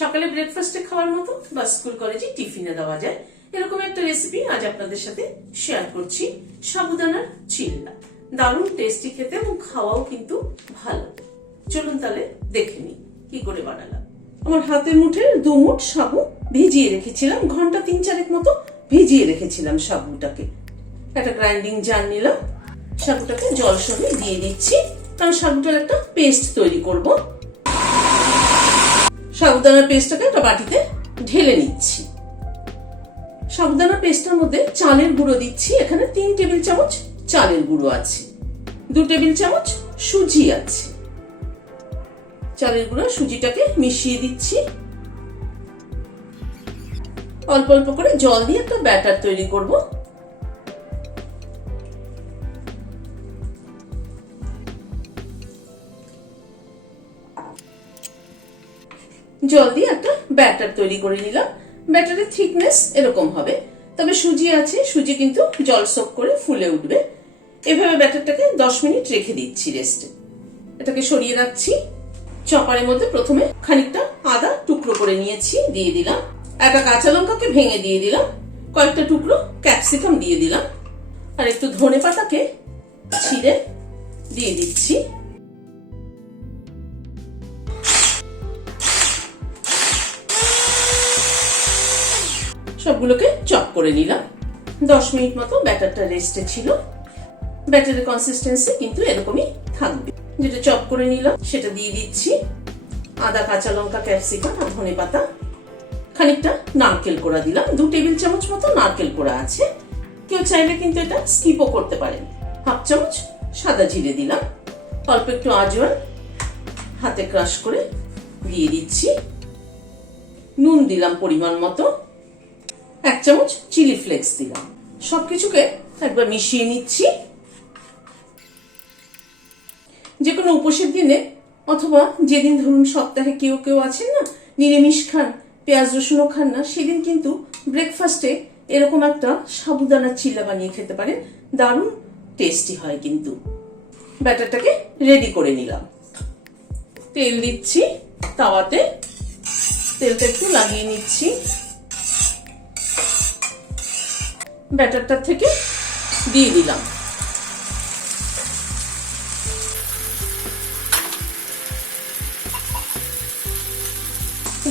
সকালে ব্রেকফাস্টে খাওয়ার মতো বা স্কুল কলেজে টিফিনে দেওয়া যায় এরকম একটা রেসিপি আজ আপনাদের সাথে শেয়ার করছি। সাবুদানার চিল্লা দারুণ টেস্টি খেতে এবং খাওয়াও কিন্তু ভালো। চলুন তাহলে দেখে নিই কি করে বানালাম। আমার হাতের মুঠের 2 মুঠ সাবু ভিজিয়ে রেখেছিলাম, ঘন্টা 3-4 মতো ভিজিয়ে রেখেছিলাম সাবুটাকে। একটা গ্রাইন্ডিং জার নিলাম, সাবুটাকে জল সঙ্গে দিয়ে দিচ্ছি কারণ সাবুটার একটা পেস্ট তৈরি করব। সাবুদানার পেস্টটাকে একটা বাটিতে ঢেলে নিচ্ছি। সাবুদানার পেস্টের মধ্যে চালের গুঁড়ো দিচ্ছি, এখানে 3 টেবিল চামচ চালের গুঁড়ো আছে, 2 টেবিল চামচ সুজি আছে। চালের গুঁড়ো সুজিটাকে মিশিয়ে দিচ্ছি, অল্প অল্প করে জল দিয়ে একটা ব্যাটার তৈরি করব। জল দিয়ে একটা ব্যাটার তৈরি করে নিলাম। ব্যাটারের থিকনেস এরকম হবে, তবে সুজি আছে, সুজি কিন্তু জল সোক করে ফুলে উঠবে। এভাবে ব্যাটারটাকে 10 মিনিট রেখে দিচ্ছি রেস্টে। এটাকে সরিয়ে রাখছি। চপারের মধ্যে প্রথমে খানিকটা আদা টুকরো করে নিয়েছি, দিয়ে দিলাম। একটা কাঁচা লঙ্কাকে ভেঙে দিয়ে দিলাম, কয়েকটা টুকরো ক্যাপসিকাম দিয়ে দিলাম, আর একটু ধনে পাতাকে ছিঁড়ে দিয়ে দিচ্ছি। সবগুলোকে চপ করে নিলাম। 10 মিনিট মতো ব্যাটারটা রেস্টে ছিল। ব্যাটারের কনসিস্টেন্সি কিন্তু এরকমই থাকবে। যেটা চপ করে নিলাম সেটা দিয়ে দিচ্ছি। আদা, কাঁচা লঙ্কা, ক্যাপসিকাম আর ধনে পাতা, খানিকটা নারকেল কোড়া দিলাম, 2 টেবিল চামচ মতো নারকেল কোড়া আছে। কেউ চাইলে কিন্তু এটা স্কিপও করতে পারেন। 1/2 চামচ সাদা জিরে দিলাম, অল্প একটু আজওয়ান হাতে ক্রাশ করে দিয়ে দিচ্ছি। নুন দিলাম পরিমাণ মতো, 1 চামচ চিলি ফ্লেক্স দিলাম। সবকিছুকে একবার মিশিয়ে নিচ্ছি। যে কোনো উপোসের দিনে অথবা যেদিন ধরুন সপ্তাহে কেউ কেউ আছেন না নিরামিষ খান, পেঁয়াজ রসুনও খান না, সেদিন কিন্তু ব্রেকফাস্টে এরকম একটা সাবুদানার চিল্লা বানিয়ে খেতে পারেন। দারুণ টেস্টি হয় কিন্তু। ব্যাটারটাকে রেডি করে নিলাম। তেল দিচ্ছি তাওয়াতে, তেলটা একটু লাগিয়ে নিচ্ছি। ব্যাটারটা থেকে দিয়ে দিলাম।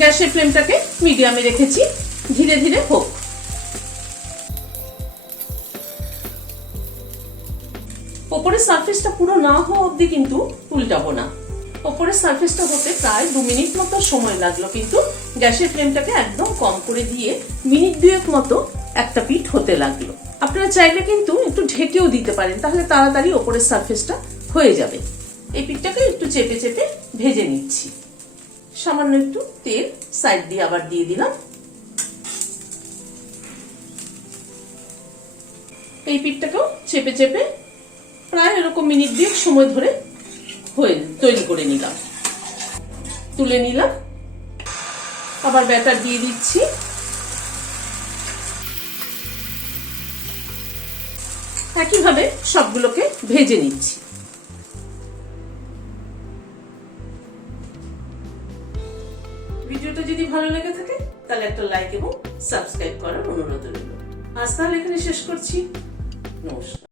গ্যাসের ফ্লেমটাকে মিডিয়ামে রেখেছি, ধীরে ধীরে হোক। ওপরের সারফেসটা পুরো না হওয়া অবধি কিন্তু উল্টাবো না। ওপরের সারফেসটা হতে প্রায় 2 মিনিট মতো সময় লাগলো, কিন্তু গ্যাসের ফ্লেমটাকে একদম কম করে দিয়ে মিনিট 2 মতো একটা পিঠ হতে লাগলো। আপনারা চাইলে কিন্তু একটু ঢেকেও দিতে পারেন, তাহলে তাড়াতাড়ি ওপরের সারফেসটা হয়ে যাবে। এই পিঠটাকে একটু চেপে চেপে ভেজে নিচ্ছি। সামান্য একটু তেল সাইড দিয়ে আবার দিয়ে দিলাম। এই পিঠটাকেও চেপে চেপে প্রায় এরকম মিনিট 2 সময় ধরে তৈরি করে নিলাম। তুলে নিলাম, আবার ব্যাটার দিয়ে দিচ্ছি। একইভাবে সবগুলোকে ভেজে নিচ্ছি। ভিডিওটা যদি ভালো লেগে থাকে তাহলে একটা লাইক এবং সাবস্ক্রাইব করার অনুরোধ রইল। আজ তাহলে এখানে শেষ করছি। নমস্কার।